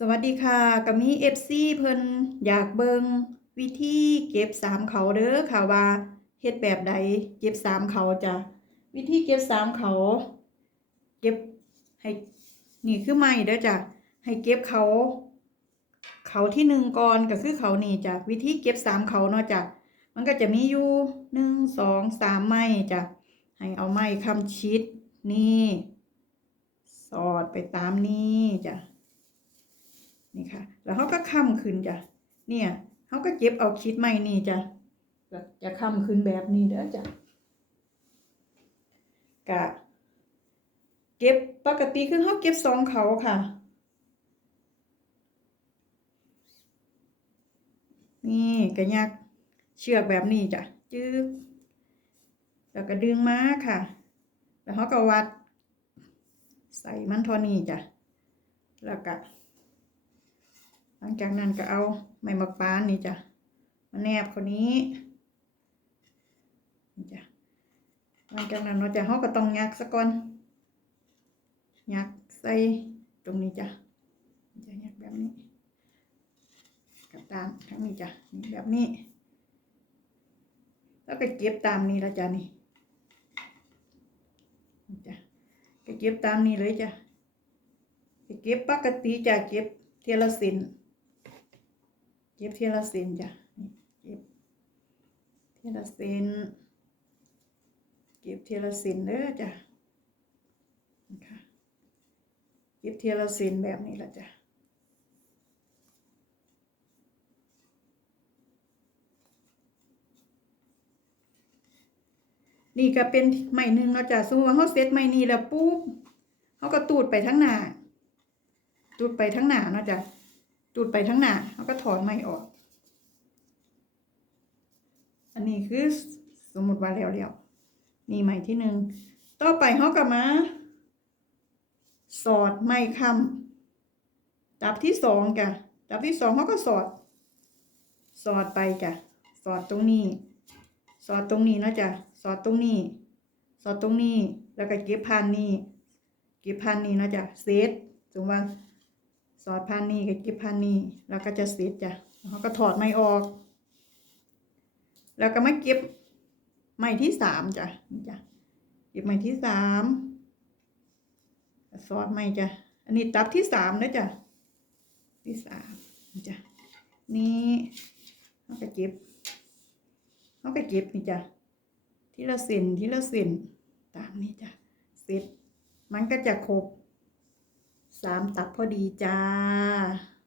สวัสดีค่ะก็มีเอฟซีเพิ่นอยากเบิงวิธีเก็บสามเขาเด้อค่ะว่าเฮ็ดแบบใดเก็บสามเขาจะวิธีเก็บสามเขาเก็บให้นี่คือไม้เด้อจ้ะให้เก็บเขาเขาที่หนึ่งก่อนก็คือเขานี่จ้ะวิธีเก็บสามเขาเนาะจ้ะมันก็จะมีอยู่หนึ่งสองสามไม้จ้ะให้เอาไม้คำชิดนี่ สอดไปตามนี้จ้ะ นี่ค่ะ แล้วเขาก็ค้ำขึ้นจ้ะเนี่ยเขาก็เก็บเอาคิดไม่นี่จ้ะจะค้ำขึ้นแบบนี้เด้อจ้ะกะเก็บปกติคือเขาเก็บสองเขาค่ะ นี่กระยักเชือกแบบนี้จ้ะจึ๊กแล้วก็ดึงมาค่ะ แล้วเขาก็วัด ใส่มันทอนี้จ้ะ แล้วก็ ลังจากนั้นก็เอาไม้มะปรางนี่จ้ะมาแนบคนนี้นี่จ้ะหลังจากนั้นเราจะเขาก็ต้องยักซะก่อนยักใส่ตรงนี้จ้ะจะยักแบบนี้กับตามทั้งนี้จ้ะนี่แบบนี้ แล้วก็เก็บตามนี้ละจ้ะนี่จ้ะก็เก็บตามนี้เลยจ้ะเก็บปกติจ้ะเก็บเทียละส้น เก็บเทียละเซนจ้ะเก็บเทียละเซนเก็บเทียละเซนเด้อจ้ะนะคะเก็บเทียละเซนแบบนี้ละจ้ะนี่ก็เป็นไม้หนึ่งเนาจะสมมติว่าเขาเซตไม้นี้แล้วปุ๊บเขาก็ตูดไปทั้งหน้า ตูดไปทั้งหน้าเนาะจ้ะ จุดไปทั้งหน้าแล้วก็ถอนไม้ออก อันนี้คือสมมติว่าแล้วแล้วนี่ไม้ที่หนึ่งต่อไปเขาก็มาสอดไม้คำจับที่สองจ้ะจับที่สองเขาก็สอด สอดไปจ้ะสอดตรงนี้ สอดตรงนี้นะจ้ะสอดตรงนี้ สอดตรงนี้แล้วก็เก็บพันนี้เก็บพันนี้นะจ้ะเซตสมมติว่า สอดพันนี่กับกิบพันนี่แล้วก็จะเสร็จจ้ะแล้วเขาก็ถอดไม้ออก แล้วก็มาเก็บไม้ที่สามจ้ะนี่จ้ะเก็บไม้ที่สามสอดไม้จ้ะอันนี้ตับที่สามนะจ้ะที่สามนี่จ้ะนี่เขาก็เก็บเขาก็เก็บนี่จ้ะทีละเส้นทีละเส้นตามนี้จ้ะเสร็จมันก็จะครบ สามตับพอดีจ้า